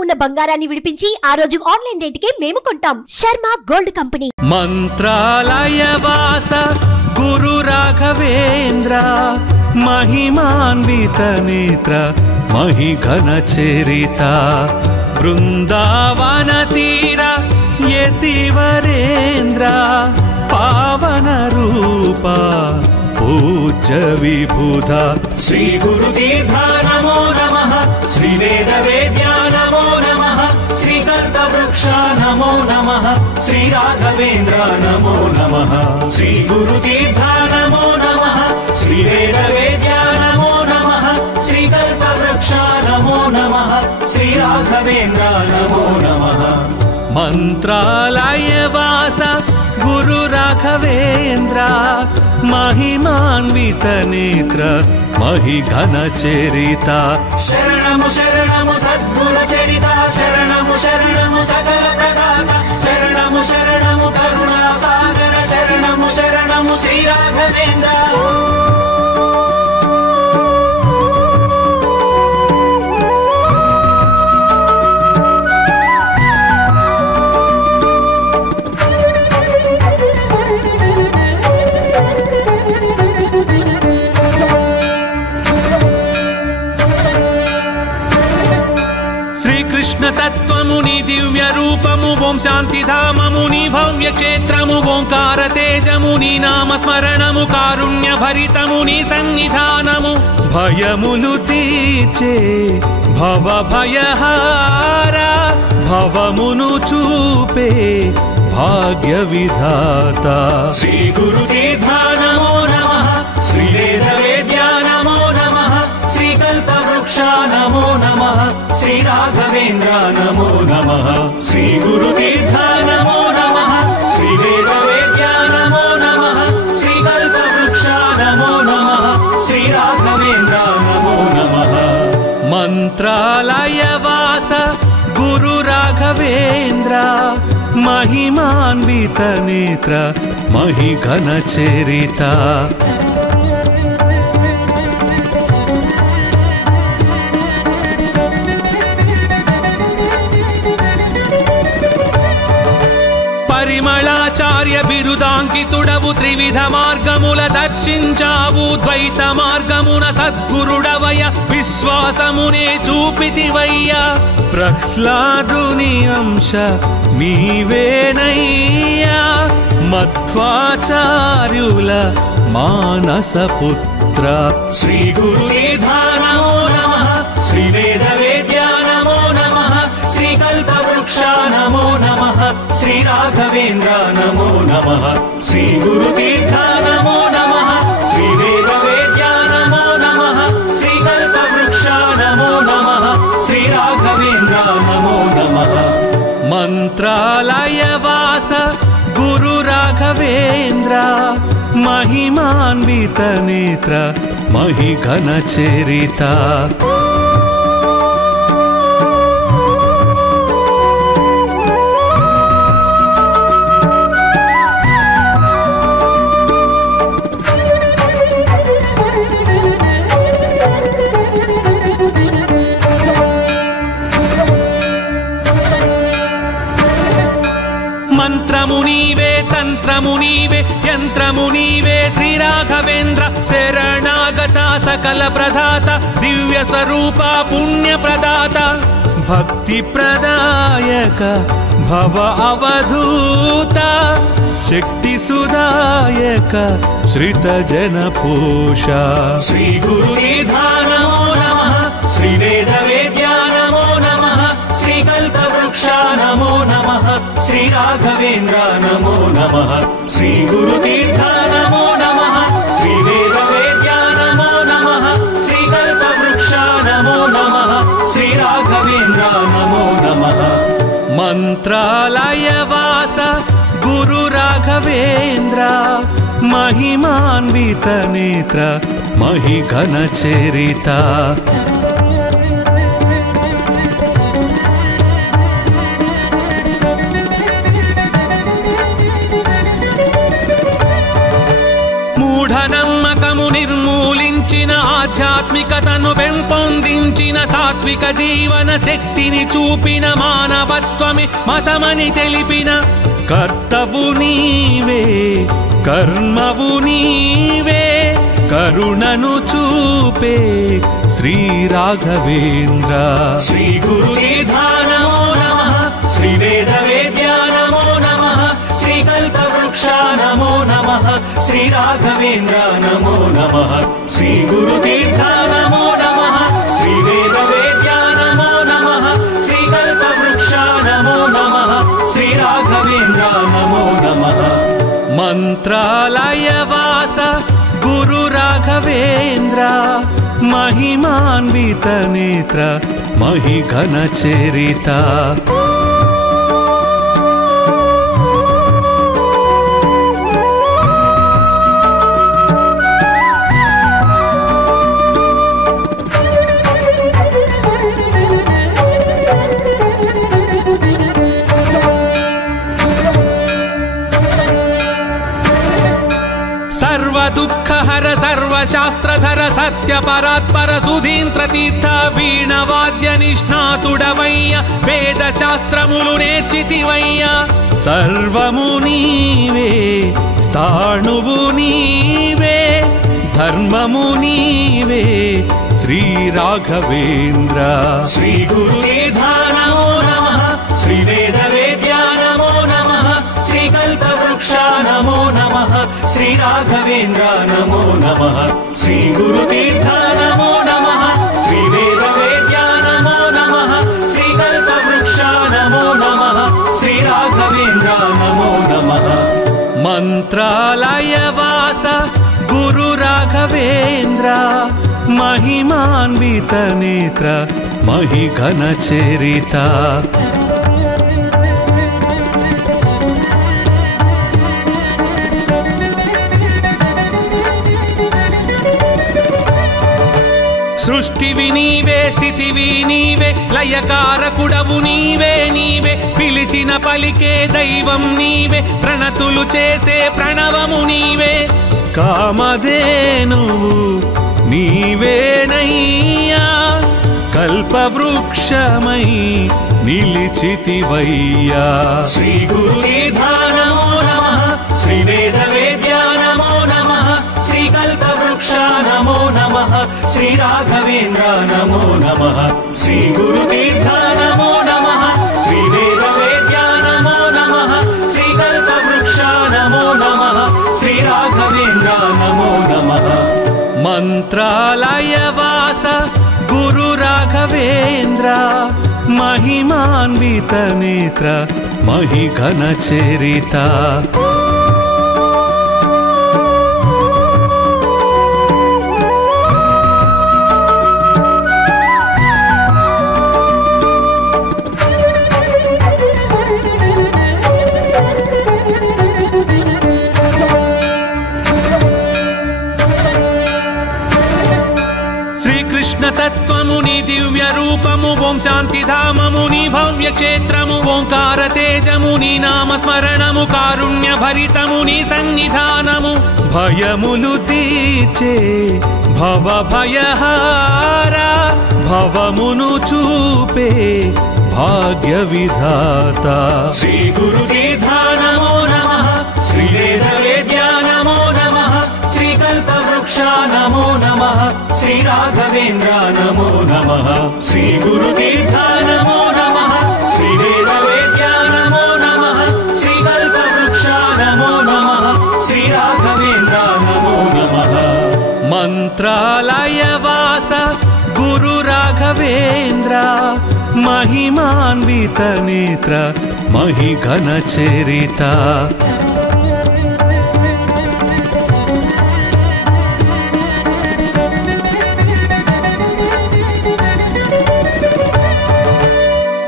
ఉన్న బంగారాన్ని విడిపించి ఆ రోజు ఆన్లైన్ రేటుకే మేము కొంటాం. Sharma gold company. మంత్రాలయ వాస గురు రాఘవేంద్ర మహిమాన్విత నేత్ర మహిఘన చరిత బృందావన తీర యతివరేంద్ర పావన రూప పూజ్య విభుధ శ్రీ గురు తీర్థ నమో నమః శ్రీ వేద వేద్యా నమో నమః శ్రీ కల్ప వృక్ష నమో నమః శ్రీ రాఘవేంద్ర నమో నమః శ్రీ గురు తీర్థ నమో నమః శ్రీ వేద వేద్యా నమో నమః శ్రీ కల్ప వృక్ష నమో నమః శ్రీ రాఘవేంద్ర నమో నమః మంత్రాలయ వాస గురు రాఘవేంద్ర మహిమాన్విత నేత్ర మహిఘన చరిత శరణము శరణము సద్గురు చరిత శరణము శరణము సకల ప్రదాత శరణము శరణము కరుణా సాగర శరణము శరణము శ్రీ రాఘవేంద్ర శ్రీకృష్ణ తత్వముని దివ్య రూపము ఓం శాంతి ధామముని భవ్య క్షేత్రము ఓంకార తేజముని నామ స్మరణము కారుణ్య భరితముని సన్నిధానము భయములు తీర్చే భవ భయహార భవమును చూపే భాగ్య విధాత శ్రీ గురు తీర్థ నమో నమః శ్రీ వేద వేద్యా నమో నమః శ్రీ కల్ప వృక్ష నమో నమః శ్రీ రాఘవేంద్ర నమో నమః శ్రీ గురు తీర్థ నమో నమః శ్రీ వేద వేద్యా నమో నమః శ్రీ కల్ప వృక్ష నమో నమః శ్రీ రాఘవేంద్ర నమో నమః మంత్రాలయ వాస గురు రాఘవేంద్ర మహిమాన్విత నేత్ర మహిఘన చరిత పరిమళాచార్య బిరుదాంకితుడవు త్రివిధ మార్గముల దర్శించావు ద్వైత మార్గమున సద్గురుడవయ విశ్వాసమునే చూపితివయ్య ప్రహ్లాదుని అంశ నీవేనయ్యా మధ్వాచార్యుల మానస పుత్ర శ్రీ గురు తీర్థ నమో నమః శ్రీ వేద వేద్యా నమో నమః శ్రీ కల్ప వృక్ష నమో నమః శ్రీ రాఘవేంద్ర నమో నమః శ్రీ గురు తీర్థ నమో నమః శ్రీ వేద వేద్యా నమో నమః శ్రీ కల్ప వృక్ష నమో నమః శ్రీ రాఘవేంద్ర నమో నమః మంత్రాలయ వాస గురు రాఘవేంద్ర మహిమాన్విత నేత్ర మహిఘన చరిత మంత్రమునీవే తంత్రమునీవే యంత్రమునీవే శ్రీ రాఘవేంద్ర శరణాగత సకల ప్రదాత దివ్య స్వరూప పుణ్య ప్రదాత భక్తి ప్రదాయక భవ అవధూత శక్తి సుదాయక శ్రిత జన పోష శ్రీ గురు తీర్థ నమో నమః శ్రీ వేద వేద్యా నమో నమః శ్రీ కల్ప వృక్ష నమో నమః శ్రీ రాఘవేంద్ర నమో నమః శ్రీ గురు తీర్థ నమో నమః శ్రీ వేద వేద్యా నమో నమః శ్రీ కల్ప వృక్ష నమో నమః శ్రీ రాఘవేంద్ర నమో నమః మంత్రాలయ వాస గురు రాఘవేంద్ర महिमान्वित नेत्र महिघन चरिता मूढनम्मकमु निर्मूलिंचिन आध्यात्मिकतनु पेंपोंदिंचिन सात्विक మానవిక జీవన శక్తిని చూపిన మానవత్వమే మతమని తెలిపిన కర్తవు నీవే కర్మవు నీవే కరుణను చూపే శ్రీ రాఘవేంద్ర. శ్రీ గురుదీర్ఘా నమో నమః, శ్రీ వేద వేద్యా నమో నమః, శ్రీ కల్పవృక్ష నమో నమః, శ్రీ రాఘవేంద్ర నమో నమః. శ్రీ గురుదీర్ఘా నమో నమః, శ్రీ వేద వేద్యా నమో నమః, శ్రీ కల్పవృక్ష నమో నమః, శ్రీ రాఘవేంద్ర నమో నమః. మంత్రాలయవాస గురు రాఘవేంద్ర महिमान्वित नेत्र महिघन चरिता. सर्व दुःखहर सर्वशास्त्रधर सत्य परात्पर सुधींद्र तीर्थ वीणवाद्य निष्णातुडवय्य वेद शास्त्रमुलु नेर्चितिवय्य. सर्वमु नीवे स्थाणुवु नीवे धर्ममु नीवे श्री राघवेंद्र. श्री गुरुदीर्घा नमो नमः, श्री वेद वेद्या नमो नमः, श्री कल्पवृक्ष नमो नमः, श्री राघवेंद्र नमो नमः. श्री गुरुदीर्घा नमो नमः, श्री वेद वेद्या नमो नमः, श्री कल्पवृक्ष नमो नमः, श्री राघवेंद्र नमो नमः. मंत्रालयवास गुरु राघवेंद्र महिमान्वित नेत्र महिघन चरिता. సృష్టివి నీవే స్థితివి నీవే లయకారకుడవు నీవే నీవే పిలిచిన పలికే దైవం నీవే ప్రణతులు చేసే ప్రణవము నీవే. కామధేనువు నీవేనయ్యా కల్పవృక్షమై నిలిచితివయ్యా. శ్రీ గురుదీర్ఘా నమో నమః, శ్రీ వేద వేద్యా నమో నమః, శ్రీ కల్పవృక్ష నమో నమః, శ్రీ రాఘవేంద్ర నమో నమః. శ్రీ గురుదీర్ఘా నమో నమః, శ్రీ వేద వేద్యా నమో నమః, శ్రీ కల్పవృక్ష నమో నమః, శ్రీ రాఘవేంద్ర నమో నమః. మంత్రాలయవాస గురు రాఘవేంద్ర महिमान्वित नेत्र महिघन चरिता. శ్రీకృష్ణ తత్వముని దివ్య రూపము ఓం శాంతి ధామముని భవ్య క్షేత్రము ఓంకార తేజముని నామ స్మరణము కారుణ్య భరితముని సన్నిధానము భయములు తీర్చే భవ భయహార భవమును చూపే భాగ్య విధాత. శ్రీ గురుదీర్ఘా నమో నమః, శ్రీ వేద వేద్యా నమో నమః, శ్రీ కల్పవృక్ష నమో నమః, శ్రీ రాఘవేంద్ర నమో నమః. శ్రీ గురుదీర్ఘా నమో నమః, శ్రీ వేద వేద్యా నమో నమః, శ్రీ కల్పవృక్ష నమో నమః, శ్రీ రాఘవేంద్ర నమో నమః. మంత్రాలయవాస గురు రాఘవేంద్ర महिमान्वित नेत्र महिघन चरिता.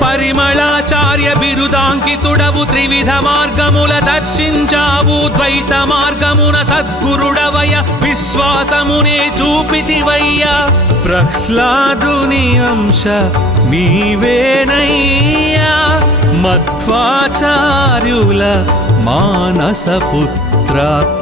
పరిమళాచార్య బిరుదాంకితుడవు త్రివిధ మార్గముల దర్శించావు ద్వైత మార్గమున సద్గురుడవయ విశ్వాసమునే చూపితివయ్య. ప్రహ్లాదుని అంశ నీవేనయ్యా మధ్వాచార్యుల మానస పుత్ర.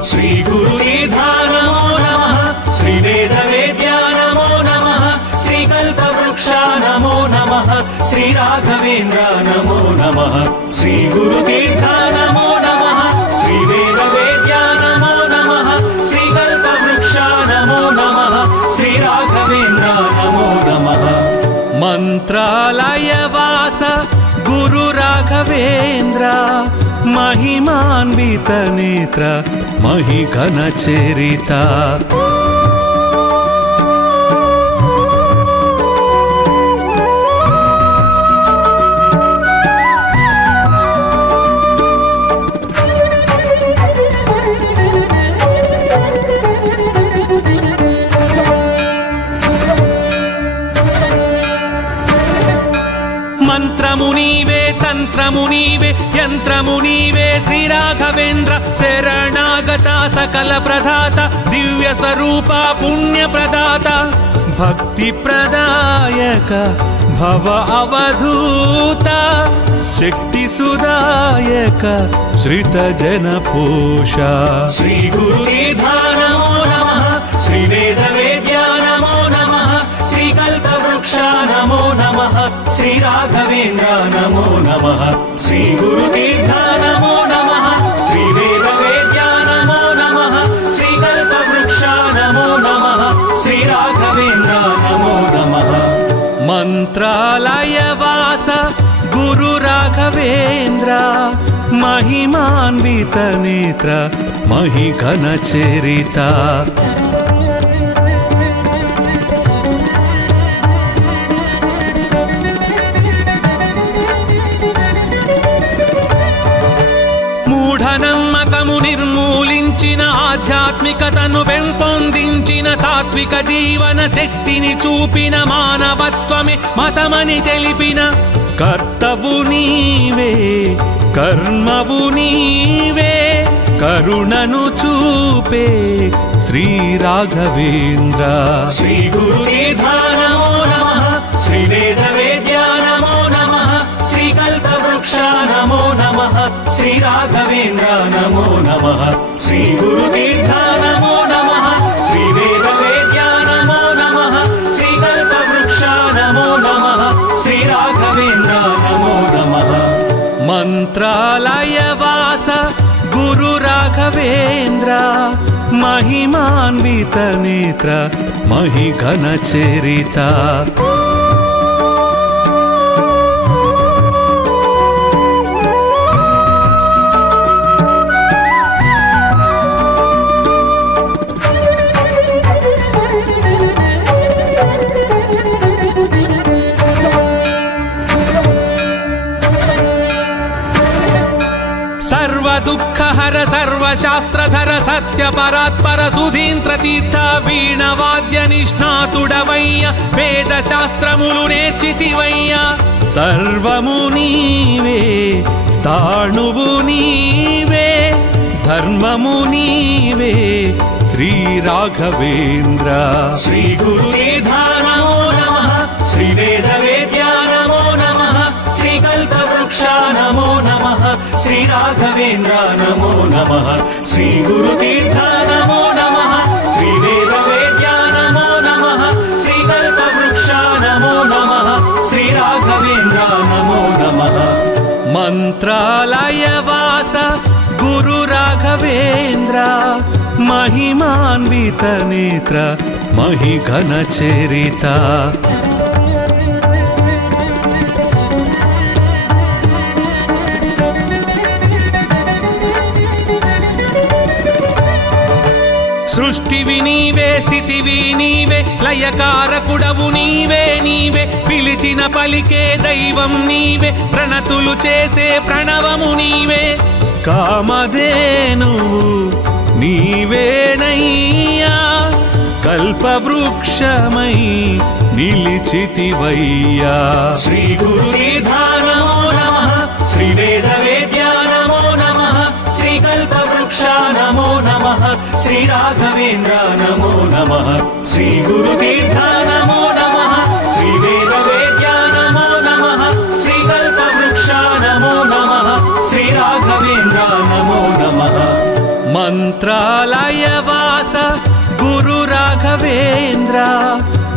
శ్రీ గురుదీర్ఘా నమో నమః, శ్రీ వేద వేద్యా నమో నమః, శ్రీ కల్పవృక్ష నమో नमः श्री राघवेन्द्र नमो नमः श्री गुरुतीर्थ नमो नमः श्री वेदवेद्या नमो नमः श्री कल्पवृक्ष नमो नमः श्री राघवेन्द्र नमो नमः मंत्रालयवास गुरु राघवेन्द्र महिमान्वित नेत्र महिघन चरिता मंत्रमुनीवे तंत्रमुनीवे यंत्रमुनीवे श्री राघवेन्द्र शरणागता सकल प्रदाता दिव्य स्वरूप पुण्य प्रदाता भक्ति प्रदायक भव अवधूता शक्ति सुदायक श्रित जन पोषा श्री गुरुतीर्थ नमो नमः श्री वेदवेद्या नमो नमः श्री कल्पवृक्ष नमो नमः श्री राघवेन्द्र नमो नमः श्री गुरुतीर्थ नमो नमः श्री वेदवेद्या नमो नमः श्री कल्पवृक्ष नमो नमः श्री राघवेन्द्र नमो नमः मंत्रालयवास गुरु राघवेन्द्र महिमान्वित नेत्र महिघन चरिता మూఢనమ్మకము నిర్మూలించిన ఆధ్యాత్మికతను పెంపొందించిన సాత్విక జీవన శక్తిని చూపిన మానవత్వమే మతమని తెలిపిన కర్తవు నీవే కర్మవు నీవే కరుణను చూపే శ్రీ రాఘవేంద్ర శ్రీ గురుదేవ నమో నమః శ్రీ వేదవేద్యా నమో నమః శ్రీ కల్పవృక్ష నమో నమః श्री राघवेन्द्र नमो नमः श्री गुरुतीर्थ नमो नमः श्री वेदवेद्या नमो नमः श्री कल्पवृक्ष नमो नमः श्री राघवेन्द्र नमो नमः मंत्रालयवास गुरु राघवेन्द्र महिमान्वित नेत्र महिघन चरिता सर्व दुःखहर सर्वशास्त्रधर सत्य परात्पर सुधींद्र तीर्थ वीणवाद्य निष्णातुडवయ్య वेद शास्त्रमुलु నేర్చితివయ్య सर्वमु నీవే స్థాణువు నీవే धर्ममु నీవే श्री राघवेन्द्र श्री गुरुदेव नमो नमः श्री वेदवेद्या नमो नमः श्री कल्पवृक्ष नमो नमः श्री राघवेन्द्र नमो नमः श्री गुरुतीर्थ नमो नमः श्री वेदवेद्या नमो नमः श्री कल्पवृक्ष नमो नमः श्री राघवेन्द्र नमो नमः मंत्रालयवास गुरु राघवेन्द्र महिमान्वित नेत्र महिघन चरिता సృష్టివి నీవే స్థితివి నీవే లయకారకుడవు నీవే నీవే పిలిచిన పలికే దైవం నీవే ప్రణతులు చేసే ప్రణవము నీవే కామధేనువు నీవేనయ్యా కల్పవృక్షమై నిలిచితివయ్యా శ్రీ గురుదేవ నమో నమః శ్రీ వేదవేద్యా నమో నమః శ్రీ కల్పవృక్ష నమో నమః శ్రీ రాఘవేంద్ర నమో నమః శ్రీ గురుతీర్థ నమో నమః శ్రీ వేదవేద్యా నమో నమః శ్రీ కల్పవృక్ష నమో నమః శ్రీ రాఘవేంద్ర నమో నమః मंत्रालयवास गुरु राघवेन्द्र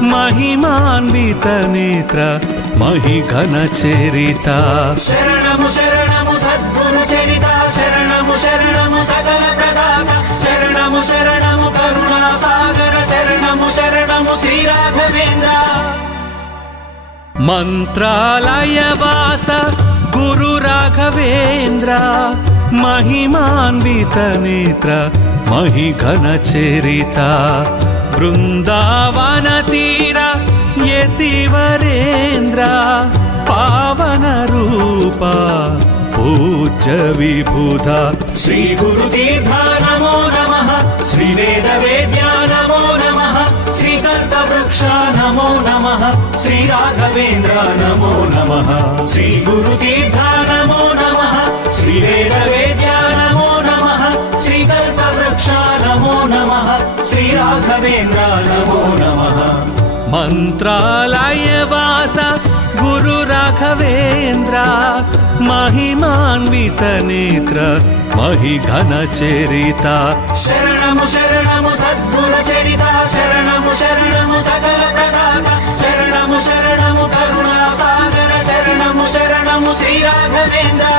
महिमान्वित नेत्र महिघन चरिता शरणमु शरणमु सद्गुरु चरिता शरणमु शरणमु सकल प्रदाता शरणमु शरणमु करुणा सागर शरणमु शरणमु श्री राघवेंद्र मंत्रालय वास गुरु राघवेंद्र महिमान्वित नेत्र महिघन चरिता वृंदावन तीर यतिवरेंद्र पावन रूपा पूज्य विबुधा श्री गुरुतीर्थ नमो नमः श्री वेद वेद्या नमो नमः श्री कल्पवृक्ष नमो नमः श्री राघवेंद्र नमो नमः श्री गुरुतीर्थ नमो नमः श्री वेद वेद्या नमो नमः श्री कल्पवृक्ष नमो नमः श्री राघवेंद्र नमो नमः मंत्रालय वास गुरु राघवेंद्र महिमान्वित नेत्र महिघन चरिता शरणमु शरणमु सद्गुरु चरिता शरणमु शरणमु सकल प्रदाता शरणमु शरणमु करुणा सागर शरणमु शरणमु श्री राघवेंद्र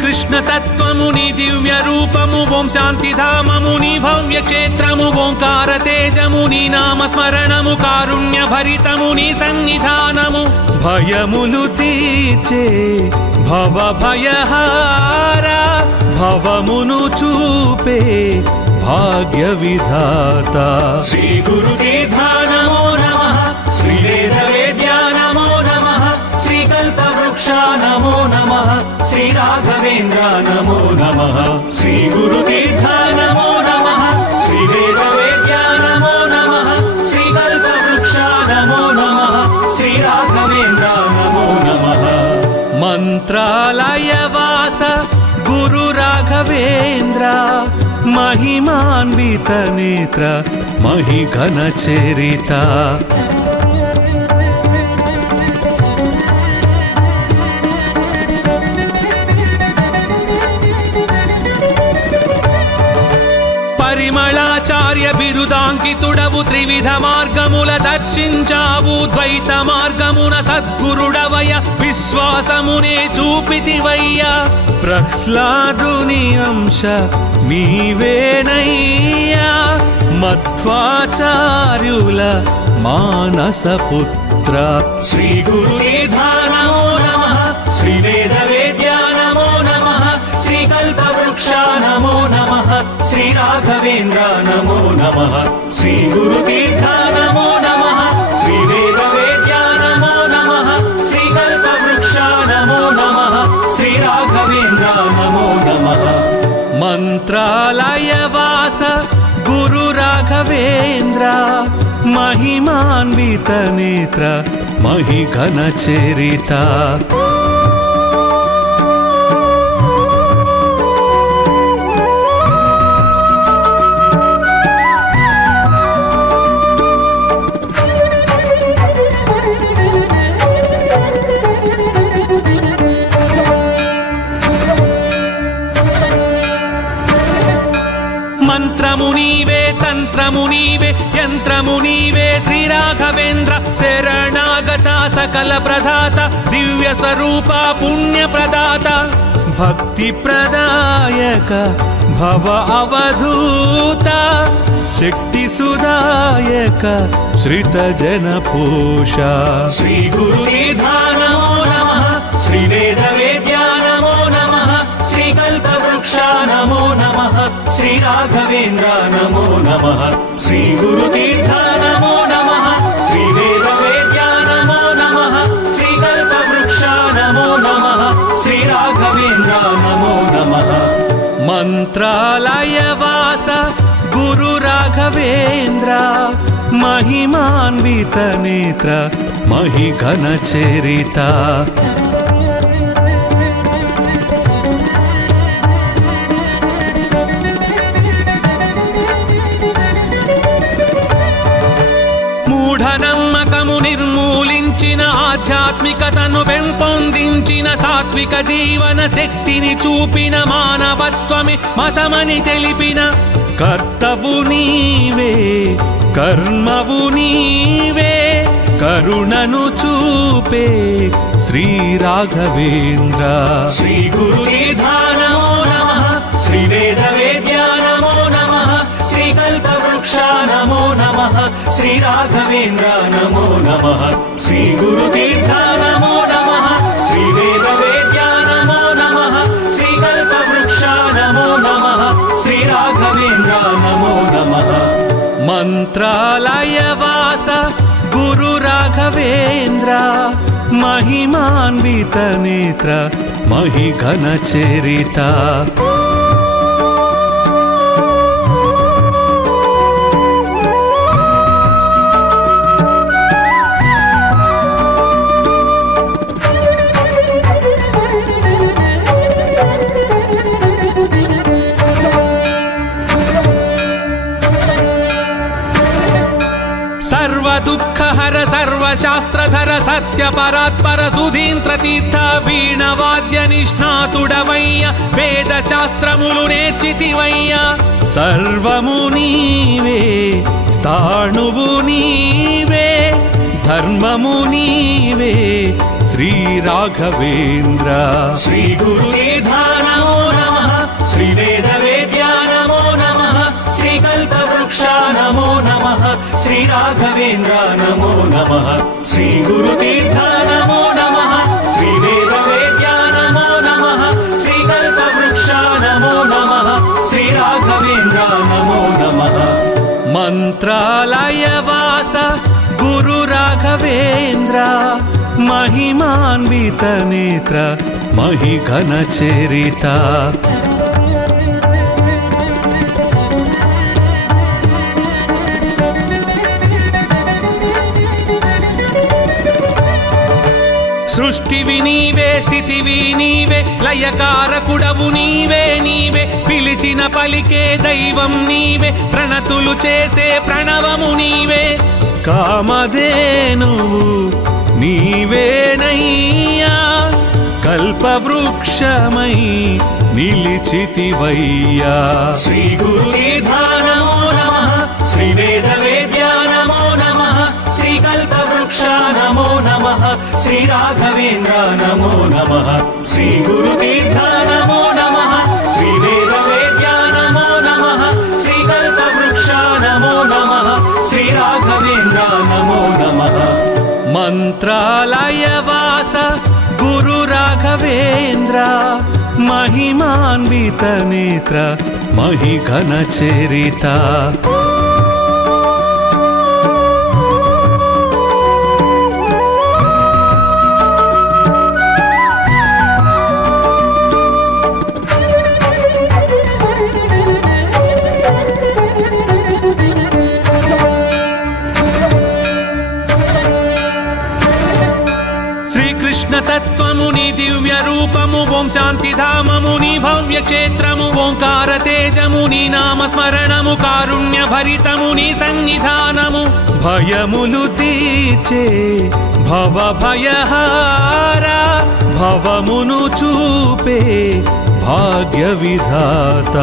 कृष्ण तत्त्वमुनि दिव्य रूपमु ओं शान्तिधाममुनि भव्य क्षेत्रमु ओंकार तेजमुनि नाम स्मरणमु कारुण्य भरितमुनि सन्निधानमु भयमुलु तीर्चे भव भयहारा भवमुनु चूपे भाग्य विधाता श्री गुरुतीर्थ नमो नमः श्री वेद वेद्या नमो नमः श्री कल्पवृक्ष नमो नमः श्री राघवेंद्र नमो नमः श्री गुरुतीर्थ नमो नमः श्री वेद वेद्या नमो नमः श्री कल्पवृक्ष नमो नमः श्री राघवेंद्र नमो नमः मंत्रालय वास गुरु राघवेंद्र महिमान्वित नेत्र महिघन चरिता పరిమళాచార్య బిరుదాంకితుడవు త్రివిధ మార్గముల దర్శించావు ద్వైత మార్గమున సద్గురుడవయ విశ్వాసమునే చూపితివయ్య ప్రహ్లాదుని అంశ నీవేనయ్యా మధ్వాచార్యుల మానస పుత్ర శ్రీ గురుదేవ నమో నమః శ్రీ వేద వేద్యా నమో నమః శ్రీ కల్పవృక్ష నమో నమః శ్రీ రాఘవేంద్ర నమో నమః శ్రీ గురుతీర్థ నమో నమః శ్రీ వేద వేద్యా నమో నమః శ్రీ కల్పవృక్ష నమో నమః శ్రీ రాఘవేంద్ర నమో నమః మంత్రాలయ వాస గురు రాఘవేంద్ర महिमान्वित नेत्र महिघन चरिता मंत्रमुनीवे तंत्रमुनीवे यंत्रमुनीवे श्री राघवेंद्र शरणागता सकल प्रदाता दिव्य स्वरूप पुण्य प्रदाता भक्ति प्रदायक भव अवधूता शक्ति सुदायक श्रित जन पोषा श्री गुरुदेव नमो नमः श्री वेद वेद्या नमो नमः श्री कल्पवृक्ष नमो नमः श्री राघवेंद्र नमो नमः श्री गुरुतीर्थ नमो नमः श्री वेद वेद्या नमो नमः श्री कल्पवृक्ष नमो नमः श्री राघवेंद्र नमो नमः मंत्रालय वास गुरु राघवेंद्र महिमान्वित नेत्र महिघन चरिता మూఢనమ్మకము నిర్మూలించిన ఆధ్యాత్మికతను పెంపొందించిన సాత్విక జీవన శక్తిని చూపిన మానవత్వమే మతమని తెలిపిన కర్తవు నీవే కర్మవు నీవే కరుణను చూపే శ్రీ రాఘవేంద్ర. శ్రీ గురుదీర్ఘా నమో నమః, శ్రీ వేద వేద్యా నమో నమః, శ్రీ కల్పవృక్ష నమో నమః, శ్రీ రాఘవేంద్ర నమో నమః. శ్రీ గురుదీర్ఘా నమో నమః, శ్రీ వేద వేద్యా నమో నమః, శ్రీ కల్పవృక్ష నమో నమః, శ్రీ రాఘవేంద్ర నమో నమః. మంత్రాలయ వాస గురు రాఘవేంద్ర మహిమాన్విత నేత్ర మహిఘన చరిత. సర్వదుఃఖహర సర్వశాస్త్రధర సత్య పరాత్పర సుధీంద్ర తీర్థ వీణవాద్య నిష్ణాతుడవయ్య వేద శాస్త్రములు నేర్చితివయ్య. సర్వము నీవే స్థాణువు నీవే ధర్మము నీవే శ్రీ రాఘవేంద్ర. శ్రీ గురుదీర్ఘా నమో నమః, శ్రీ వేద వేద్యా నమో నమః, శ్రీ కల్పవృక్ష నమో నమః, శ్రీ రాఘవేంద్ర నమో నమః. శ్రీ గురుదీర్ఘా నమో నమః, శ్రీ వేద వేద్యా నమో నమః, శ్రీ కల్పవృక్ష నమో నమః, శ్రీ రాఘవేంద్ర నమో నమః. మంత్రాలయ వాస గురు రాఘవేంద్ర మహిమాన్విత నేత్ర మహిఘన చరిత. సృష్టివి నీవే స్థితివి నీవే లయకారకుడవు నీవే నీవే పిలిచిన పలికే దైవం నీవే ప్రణతులు చేసే ప్రణవము నీవే. కామధేనువు నీవేనయ్యా కల్పవృక్షమై నిలిచితివయ్యా. శ్రీ గురుదీర్ఘా నమో నమః, శ్రీ వేద వేద్యా నమో నమః, శ్రీ కల్పవృక్ష నమో నమః, శ్రీ రాఘవేంద్ర నమో నమః. శ్రీ గురుదీర్ఘా నమో నమః, శ్రీ వేద వేద్యా నమో నమః, శ్రీ కల్పవృక్ష నమో నమః, శ్రీ రాఘవేంద్ర నమో నమః. మంత్రాలయ వాస గురు రాఘవేంద్ర మహిమాన్విత నేత్ర మహిఘన చరిత. తత్వముని దివ్య రూపము ఓం శాంతి ధామముని భవ్య క్షేత్రము ఓంకార తేజముని నామ స్మరణము కారుణ్య భరితముని సన్నిధానము భయములు తీర్చే భవ భయహార భవమును చూపే భాగ్య విధాత.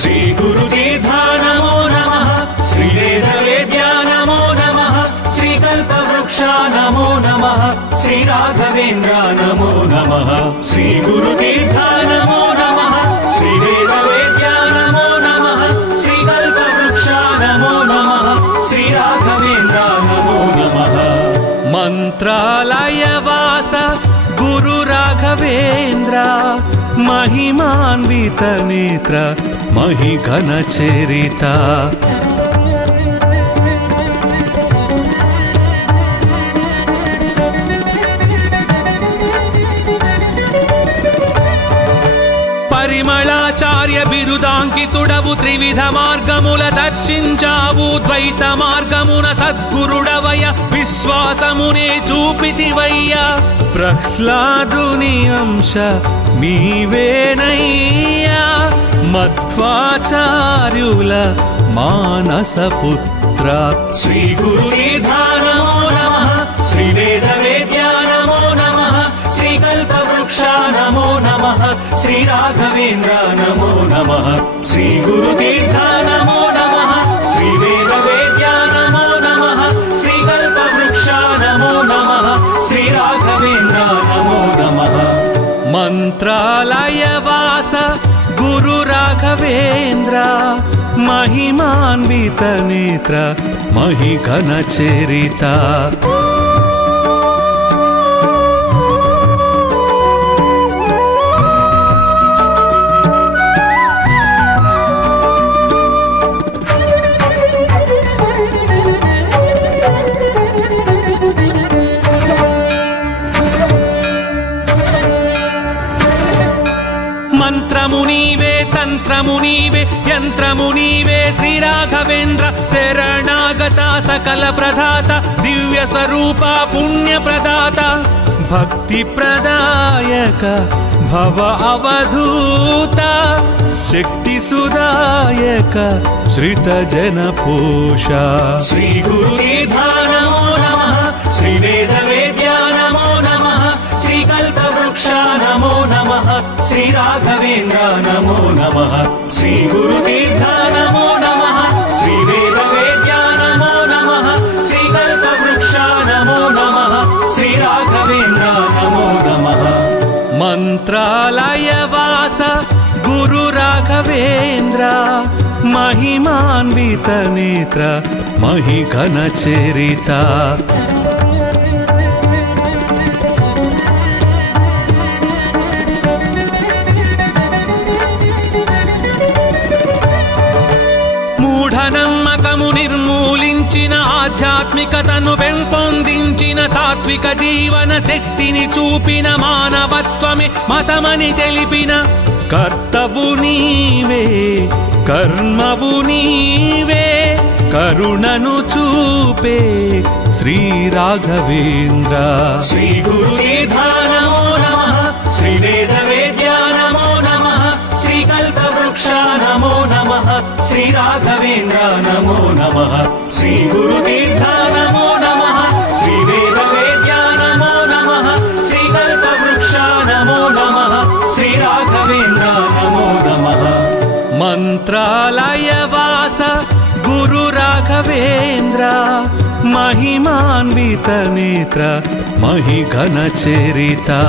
శ్రీ గురుదీర్ఘా నమో నమః, శ్రీ వేద వేద్యా నమో నమః, శ్రీ కల్పవృక్ష నమో నమః, శ్రీ రాఘవేంద్ర నమో నమః. శ్రీ గురుదీర్ఘా నమో నమః, శ్రీ వేద వేద్యా నమో నమః, శ్రీ కల్పవృక్ష నమో నమః, శ్రీ రాఘవేంద్ర నమో నమః. మంత్రాలయ వాస గురు రాఘవేంద్ర మహిమాన్విత నేత్ర మహిఘన చరిత. పరిమళాచార్య బిరుదాంకితుడవు త్రివిధ మార్గముల దర్శించావు ద్వైత మార్గమున సద్గురుడవయ విశ్వాసమునే చూపితివయ్య. ప్రహ్లాదుని అంశ నీవేనయ్యా మధ్వాచార్యుల మానసపుత్ర. శ్రీ గురుదీర్ఘా నమో राघवेन्द्र नमो नमः श्री गुरुतीर्थ नमो नमः श्री वेदवेद्या नमो नमः श्री कल्पवृक्ष नमो नमः श्री राघवेन्द्र नमो नमः मंत्रालयवास गुरु राघवेन्द्र महिमान्वित नेत्र महिघन चरिता मंत्रमुनीवे तंत्रमुनीवे यंत्रमुनीवे श्री राघवेन्द्र शरणागता सकल प्रदाता दिव्य स्वरूपा पुण्य प्रदाता भक्ति प्रदायक भव अवधूता शक्ति सुदायक श्रित जन पोषा श्री गुरुतीर्थ नमो नमः श्री वेदवेद्या नमो नमः श्री कल्पवृक्ष नमो नमः श्री राघवेन्द्र नमो नमः श्री गुरुतीर्थ नमो नमः श्री वेदवेद्या नमो नमः श्री कल्पवृक्ष नमो नमः श्री राघवेन्द्र नमो नमः मंत्रालयवास गुरु राघवेन्द्र महिमान्वित नेत्र महिघन चरिता మూఢనమ్మకము నిర్మూలించిన ఆధ్యాత్మికతను పెంపొందించిన సాత్విక జీవన శక్తిని చూపిన మానవత్వమే మతమని తెలిపిన కర్తవు నీవే కర్మవు నీవే కరుణను చూపే శ్రీ రాఘవేంద్ర శ్రీ గురుतीर्थ नमो नमः श्री वेदवेद्या नमो नमः श्री कल्पवृक्ष नमो नमः श्री राघवेन्द्र नमो नमः श्री गुरुतीर्थ नमो नमः श्री वेदवेद्या नमो नमः श्री कल्पवृक्ष नमो नमः श्री राघवेन्द्र नमो नमः मंत्रालयवास गुरु राघवेन्द्र महिमान्वित नेत्र महिघन चरिता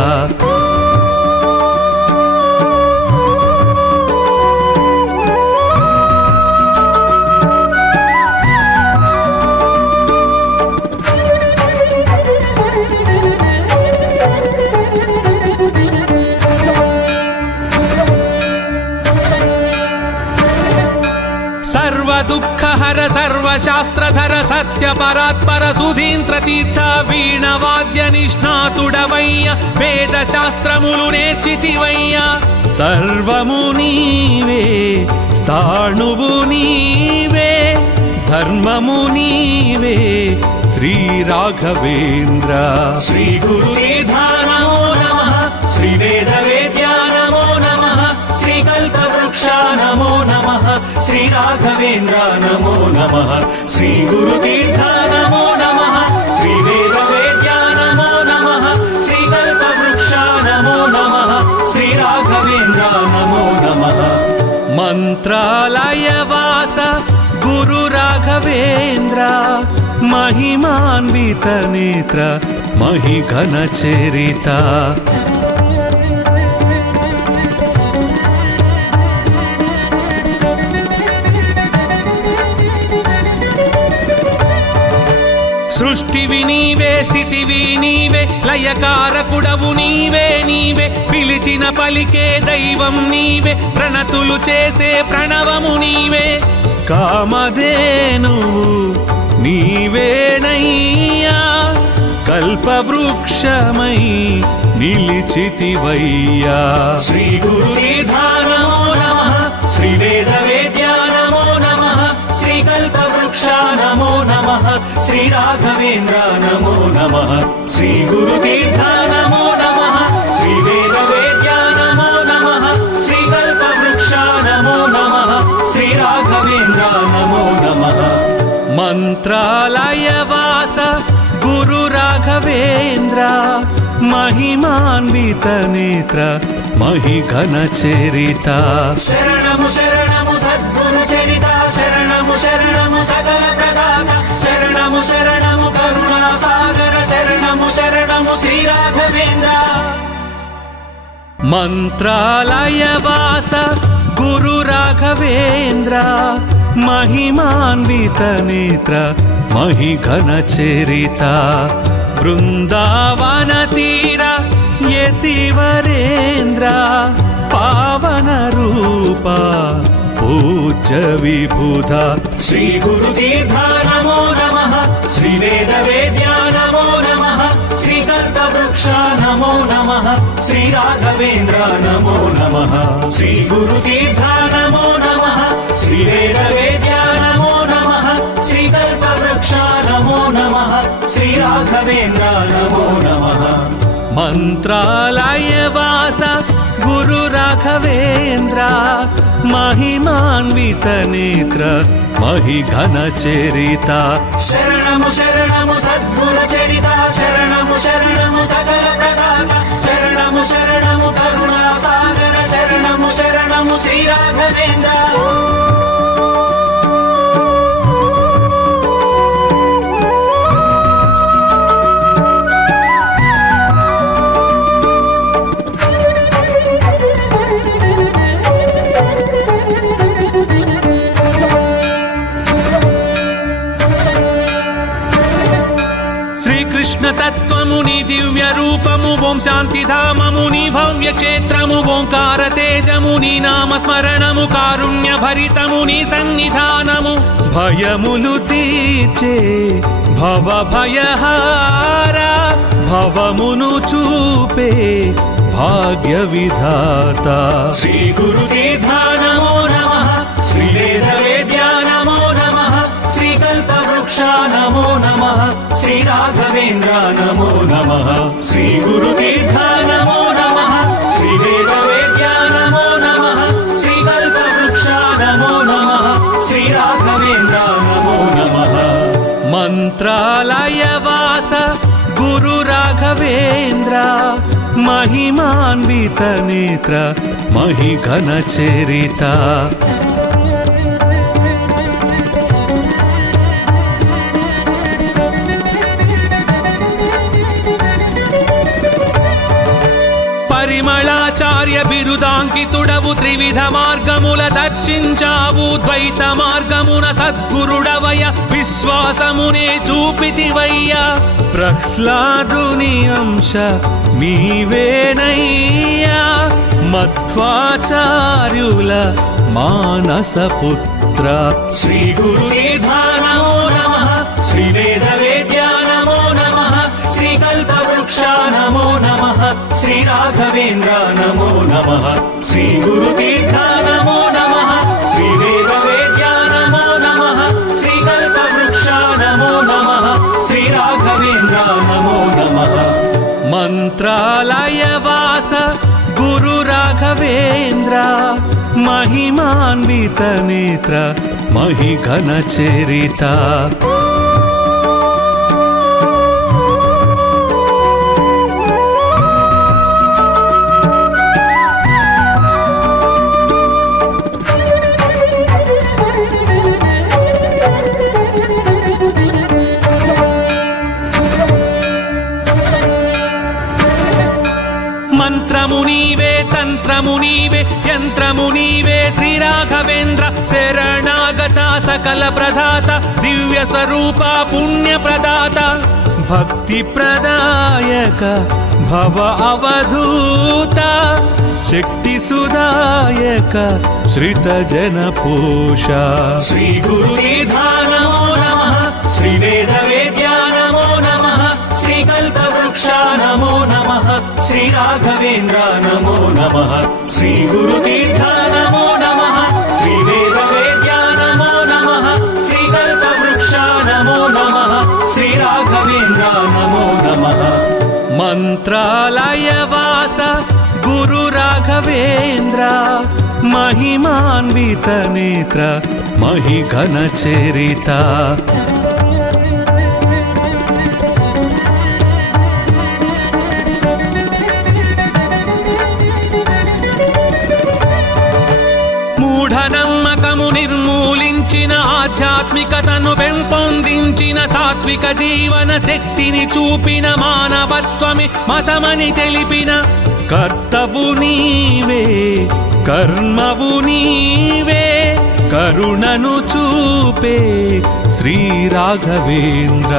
सर्व दुःखहर सर्वशास्त्रधर सत्य परात्पर सुधींद्र तीर्थ वीणवाद्य निष्णातुडवయ్య वेद शास्त्रमुलु నేర్చితివయ్య सर्वमु నీవే స్థాణువు నీవే ధర్మము నీవే శ్రీ రాఘవేంద్ర श्री गुरुतीर्थ नमो नमः श्री वेदवेद्या नमो नमः श्री कल्पवृक्ष नमो नमः श्री राघवेन्द्र नमो नमः श्री गुरुतीर्थ नमो नमः श्री वेदवेद्या नमो नमः श्री कल्पवृक्ष नमो नमः श्री राघवेन्द्र नमो नमः मंत्रालयवास गुरु राघवेन्द्र महिमान्वित नेत्र महिघन चरिता సృష్టివి నీవే స్థితివి నీవే లయకారకుడవు నీవే నీవే పిలిచిన పలికే దైవం నీవే ప్రణతులు చేసే ప్రణవము నీవే కామధేనువు నీవేనయ్యా కల్పవృక్షమై నిలిచితివయ్యా श्री गुरुतीर्थ नमो नमः श्री वेदवेद्या नमो नमः श्री कल्पवृक्ष नमो नमः श्री राघवेन्द्र नमो नमः श्री गुरुतीर्थ नमो नमः श्री वेदवेद्या नमो नमः श्री कल्पवृक्ष नमो नमः श्री राघवेन्द्र नमो नमः मंत्रालयवास गुरु राघवेन्द्र महिमान्वित नेत्र మహిఘన చరిత శరణము శరణము సద్గురు చరిత శరణము శరణము సకల ప్రదాత శరణము శరణము కరుణా సాగర శరణము శరణము శ్రీ రాఘవేంద్ర మంత్రాలయ వాస గురు రాఘవేంద్ర महिमान्वित नेत्र महिघन चरित बृंदावन तीर यतिवरेन्द्र पावन रूप पूज्य विबुधा श्री गुरुतीर्थ नमो नमः श्री वेद वेद्या नमो नमः श्री कल्पवृक्ष नमो नमः श्री राघवेन्द्र नमो नमः श्री गुरुतीर्थ नमो नमः श्री वेद वेद्या नमो नमः श्री कल्पवृक्ष नमो नमः श्री राघवेन्द्र नमो नमः मंत्रालय वास गुरु राघवेन्द्र महिमान्वित नेत्र महिघन चरित शरणमु शरणमु सद्गुरु चरित शरणमु शरणमु सकल प्रदाता शरणमु शरणमु करुणा सागर शरणमु शरणमु श्री राघवेन्द्र कृष्ण तत्त्वमुनि दिव्य रूपमु ओं शान्तिधाममुनि भव्य क्षेत्रमु ओंकार तेजमुनि नाम स्मरणमु कारुण्य भरितमुनि सन्निधानमु भयमुलु तीर्चे भव भयहारा भवमुनु चूपे भाग्य विधाता श्री गुरुतीर्थ नमो नमः श्री वेद वेद्या नमो नमः श्री कल्पवृक्ष नमो नमः श्री राघवेन्द्र नमो नमः श्री गुरुतीर्थ नमो नमः श्री वेद वेद्या नमो नमः श्री कल्पवृक्ष नमो नमः श्री राघवेन्द्र नमो नमः मंत्रालय वास गुरु राघवेन्द्र महिमान्वित नेत्र महिघन चरित పరిమళాచార్య బిరుదాంకితుడవు త్రివిధ మార్గముల దర్శించావు ద్వైత మార్గమున సద్గురుడవయ విశ్వాసమునే చూపితివయ్య ప్రహ్లాదుని అంశ నీవేనయ్యా మధ్వాచార్యుల మానస పుత్ర శ్రీ గురుదేవ నమో నమః శ్రీ వేద వేద్యా నమో నమః శ్రీ కల్పవృక్ష నమో నమః శ్రీ రాఘవేంద్ర నమో నమః శ్రీ గురుతీర్థ నమో నమః శ్రీ వేద వేద్యా నమో నమః శ్రీ కల్పవృక్ష నమో నమః శ్రీ రాఘవేంద్ర నమో నమః మంత్రాలయ వాస గురు రాఘవేంద్ర महिमान्वित नेत्र महिघन चरित मंत्रमुनीवे तंत्रमुनीवे यंत्रमुनीवे श्री राघवेंद्र शरणागता सकल प्रदाता दिव्य स्वरूप पुण्य प्रदाता भक्ति प्रदायक भव अवधूता शक्ति सुदायक श्रित जन पोषा श्री गुरुदेव नमो नमः श्री वेद वेद्या नमो नमः श्री कल्पवृक्ष नमो नमः श्री राघवेंद्र नमो नमः श्री गुरुतीर्थ नमो नमः श्री वेद वेद्या नमो नमः श्री कल्पवृक्ष नमो नमः श्री राघवेंद्र नमो नमः मंत्रालय वास गुरु राघवेंद्र महिमान्वित नेत्र महिघन चरित ఆధ్యాత్మికతను పెంపొందించిన సాత్విక జీవన శక్తిని చూపిన మానవత్వమే మతమని తెలిపిన కర్తవు నీవే కర్మవు నీవే కరుణను చూపే శ్రీ రాఘవేంద్ర.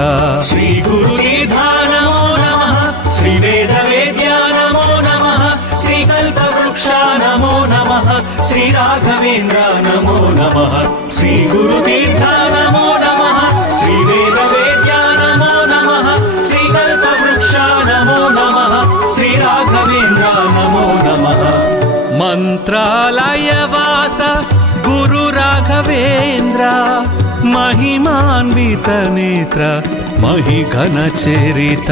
శ్రీ గురుదీర్ఘ నమో నమః, శ్రీ వేద వేద్య నమో నమః, శ్రీ కల్పవృక్ష నమో నమః, శ్రీ రాఘవేంద్ర నమో నమః. శ్రీ గురుదీర్ఘ నమో నమః, శ్రీ వేద వేద్య నమో నమః, శ్రీ కల్పవృక్ష నమో నమః, శ్రీ రాఘవేంద్ర నమో నమః. మంత్రాలయ వాస గురు రాఘవేంద్ర మహిమాన్విత నేత్ర మహిఘన చరిత.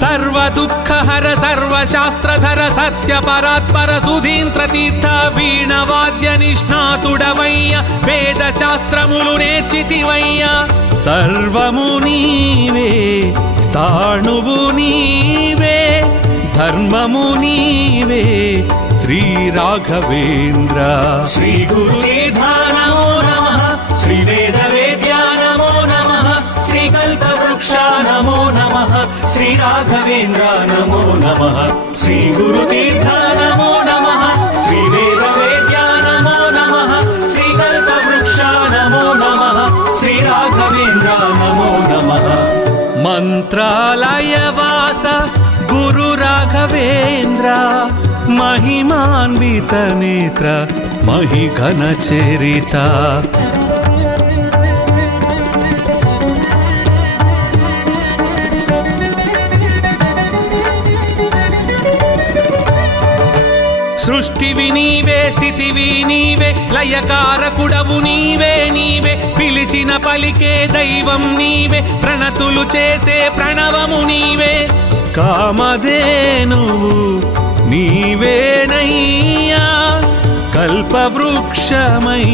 సర్వదుఃఖహర సర్వశాస్త్రధర సత్యపరాత్పర సుధీంద్ర తీర్థ వీణవాద్య నిష్ణాతుడవయ్య వేద శాస్త్రములు నేర్చితివయ్య. సర్వము నీవే స్థాణువు నీవే ధర్మము నీవే శ్రీ రాఘవేంద్ర. శ్రీ గురుదీర్ఘ నమో నమః, శ్రీ వేద వేద్య నమో నమః, శ్రీ కల్పవృక్ష నమో నమః, శ్రీ రాఘవేంద్ర నమో నమః. శ్రీ గురుదీర్ఘ నమో నమః, శ్రీ వేద వేద్య నమో నమః, శ్రీ కల్పవృక్ష నమో నమః, శ్రీ రాఘవేంద్ర నమో నమః. మంత్రాలయ వాస గురు రాఘవేంద్ర మహిమాన్విత నేత్ర మహిఘన చరిత. సృష్టివి నీవే స్థితివి నీవే లయకారకుడవు నీవే నీవే పిలిచిన పలికే దైవం నీవే ప్రణతులు చేసే ప్రణవము నీవే. కామధేనువు నీవేనయ్యా కల్పవృక్షమై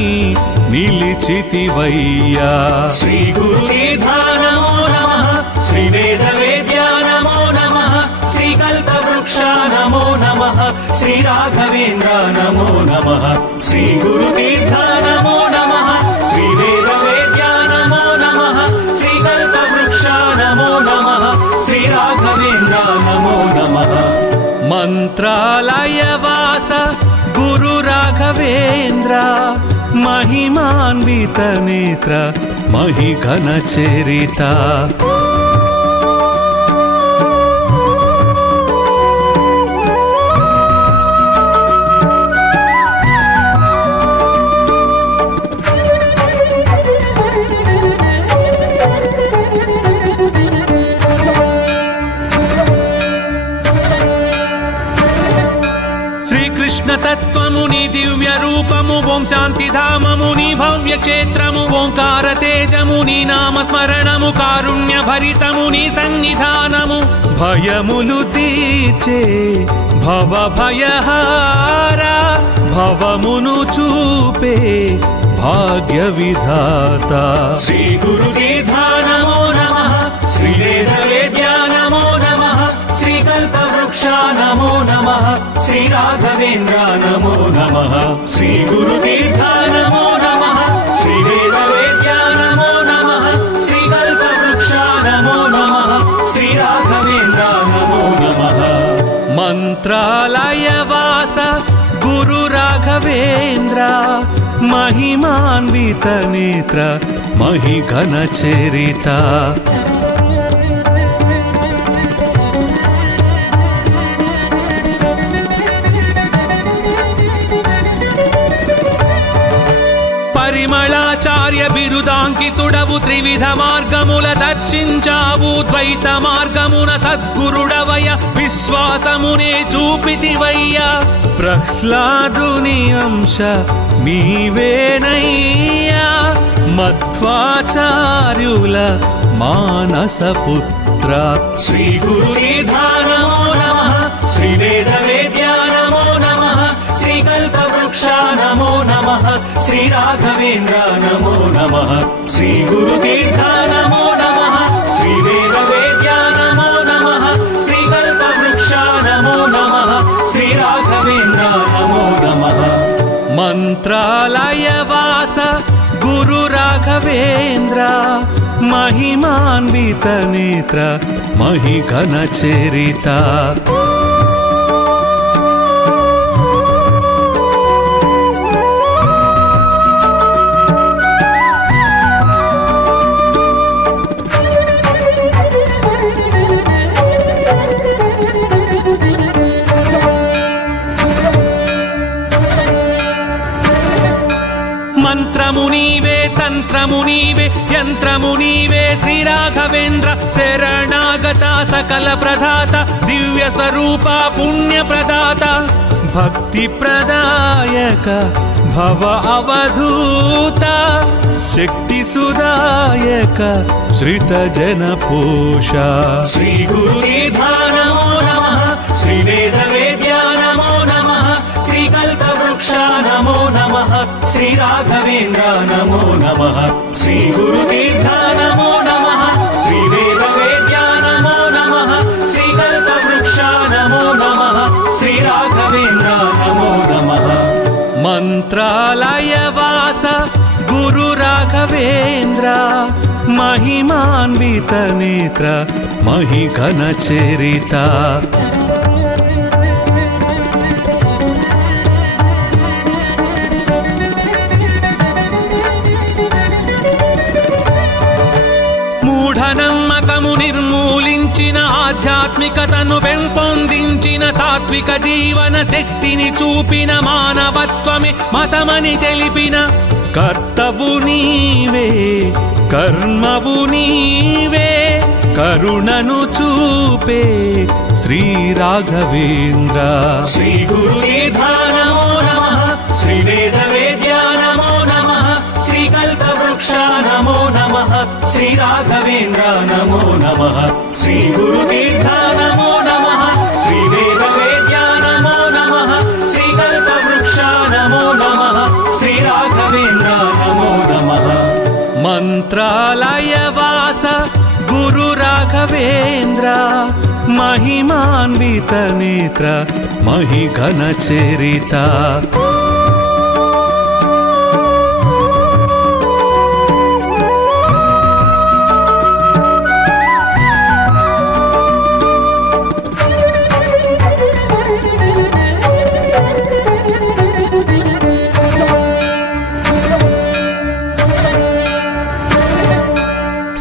నిలిచితివయ్యా. శ్రీ గురుదీర్ఘ నమో నమః, శ్రీ వేద వేద్య నమో నమః, శ్రీ కల్పవృక్ష నమో నమః, శ్రీ రాఘవేంద్ర నమో నమః. శ్రీ గురుదీర్ఘ నమో నమః, శ్రీ వేద వేద్య నమో నమః, శ్రీ కల్పవృక్ష నమో నమః, శ్రీ రాఘవేంద్ర నమో నమః. మంత్రాలయ వాస గురు రాఘవేంద్ర మహిమాన్విత నేత్ర మహిఘన చరిత. శ్రీకృష్ణ తత్వముని దివ్య రూపము ఓం శాంతి ధామముని భవ్య క్షేత్రము ఓంకార తేజముని నామ స్మరణము కారుణ్య భరితముని సన్నిధానము భయములు తీర్చే భవ భయహార భవమును చూపే భాగ్య విధాత. శ్రీ గురుదీర్ఘ నమో నమః, శ్రీ వేద వేద్య నమో నమః, శ్రీ కల్పవృక్ష నమో నమః, శ్రీ రాఘవేంద్ర నమో నమః. శ్రీ గురుదీర్ఘ నమో నమః, శ్రీ వేద వేద్య నమో నమః, శ్రీ కల్పవృక్ష నమో నమః, శ్రీ రాఘవేంద్ర నమో నమః. మంత్రాలయ వాస గురు రాఘవేంద్ర మహిమాన్విత నేత్ర మహిఘన చరిత. పరిమళాచార్య బిరుదాంకితుడవు త్రివిధ మార్గముల దర్శించావు ద్వైత మార్గమున సద్గురుడవయ విశ్వాసమునే చూపితివయ్య. ప్రహ్లాదుని అంశ నీవేనయ్యా మధ్వాచార్యుల మానస పుత్ర. శ్రీ గురుదీర్ఘ నమో నమః, శ్రీ వేద వేద్య నమో నమః, శ్రీ రాఘవేంద్ర నమో నమః శ్రీ గురుతీర్థ నమో నమః శ్రీ వేద వేద్య నమో నమః శ్రీ కల్పవృక్ష నమో నమః శ్రీ రాఘవేంద్ర నమో నమః మంత్రాలయ వాస గురు రాఘవేంద్ర మహిమాన్విత నేత్ర మహిఘన చరిత మంత్రము నీవే తంత్రము నీవే యంత్రము నీవే శ్రీ రాఘవేంద్ర శరణాగత సకల ప్రదాత దివ్య స్వరూప పుణ్య ప్రదాత భక్తి ప్రదాయక భవ అవధూత శక్తి సుదాయక శ్రిత జన పోష శ్రీ గురుతీర్థ నమో నమః శ్రీ వేద వేద్య నమో నమః శ్రీ కల్పవృక్ష నమో నమః శ్రీ రాఘవేంద్ర నమో నమః శ్రీ గురుతీర్థ నమో నమః శ్రీ వేద వేద్య నమో నమః శ్రీ కల్పవృక్ష నమో నమః శ్రీ రాఘవేంద్ర నమో నమః మంత్రాలయ వాస గురు రాఘవేంద్ర మహిమాన్విత నేత్ర మహిఘన చరిత మూఢనమ్మకము నిర్మూలించిన ఆధ్యాత్మికతను పెంపొందించిన సాత్విక జీవన శక్తిని చూపిన మానవత్వమే మతమని తెలిపిన కర్తవు నీవే కర్మవు నీవే కరుణను చూపే శ్రీ రాఘవేంద్ర శ్రీ గురుతీర్థ నమో నమః శ్రీ వేద వేద్య నమో నమః శ్రీ కల్పవృక్ష నమో నమః శ్రీ రాఘవేంద్ర నమో నమః శ్రీ గురుతీర్థ నమో నమః శ్రీ వేద వేద్య నమో నమః శ్రీ కల్పవృక్ష నమో నమః శ్రీ రాఘవేంద్ర నమో నమః మంత్రాలయ వాస గురు రాఘవేంద్ర మహిమాన్విత నేత్ర మహిఘన చరిత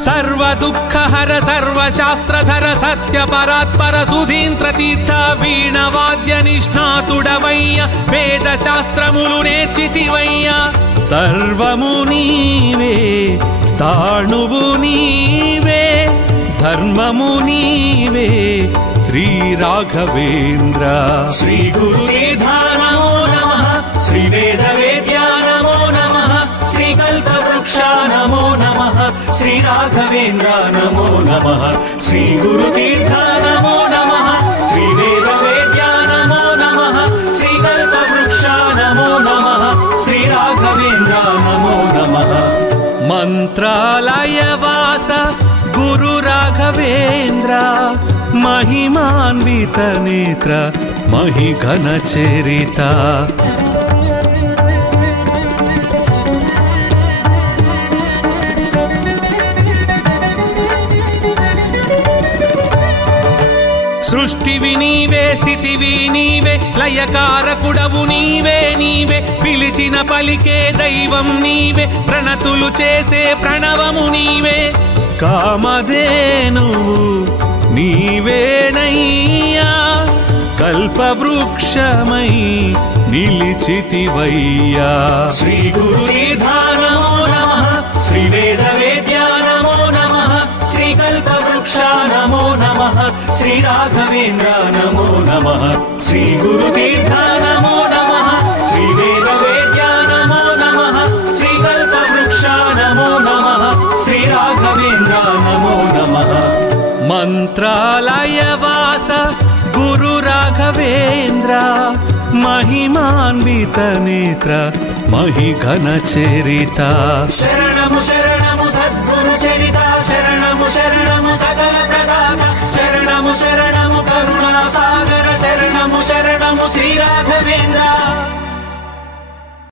సర్వదుఃఖహర సర్వశాస్త్రధర సత్యపరాత్పర సుధీంద్ర తీర్థ వీణవాద్య నిష్ణాతుడవయ్య వేద శాస్త్రములు నేర్చితివయ్య సర్వము నీవే స్థాణువు నీవే ధర్మము నీవే శ్రీ రాఘవేంద్ర శ్రీ గురుతీర్థ నమో నమః శ్రీ వేద వేద్య నమో నమః శ్రీ కల్పవృక్ష నమో నమః శ్రీ రాఘవేంద్ర నమో నమః శ్రీ గురుతీర్థ నమో నమః శ్రీ వేద వేద్య నమో నమః శ్రీ కల్పవృక్ష నమో నమః శ్రీ రాఘవేంద్ర నమో నమః మంత్రాలయ వాస గురు రాఘవేంద్ర మహిమాన్విత నేత్ర మహిఘన చరిత సృష్టివి నీవే స్థితివి నీవే లయకారకుడవు నీవే నీవే పిలిచిన పలికే దైవం నీవే ప్రణతులు చేసే ప్రణవము నీవే కామధేనువు నీవేనయ్యా కల్పవృక్షమై నిలిచితివయ్యా శ్రీ గురుతీర్థ నమో నమః శ్రీ వేద వేద్య నమో నమః శ్రీ కల్పవృక్ష నమో నమః శ్రీ రాఘవేంద్ర నమో నమః శ్రీ గురుతీర్థ నమో నమః శ్రీ వేద వేద్య నమో నమః శ్రీ కల్పవృక్ష నమో నమః శ్రీ రాఘవేంద్ర నమో నమః మంత్రాలయ వాస గురు రాఘవేంద్ర महिमान्वित नेत्र महिघन चरिता शरणमु शरणमु सद्गुरु चरिता शरणमु शरणमु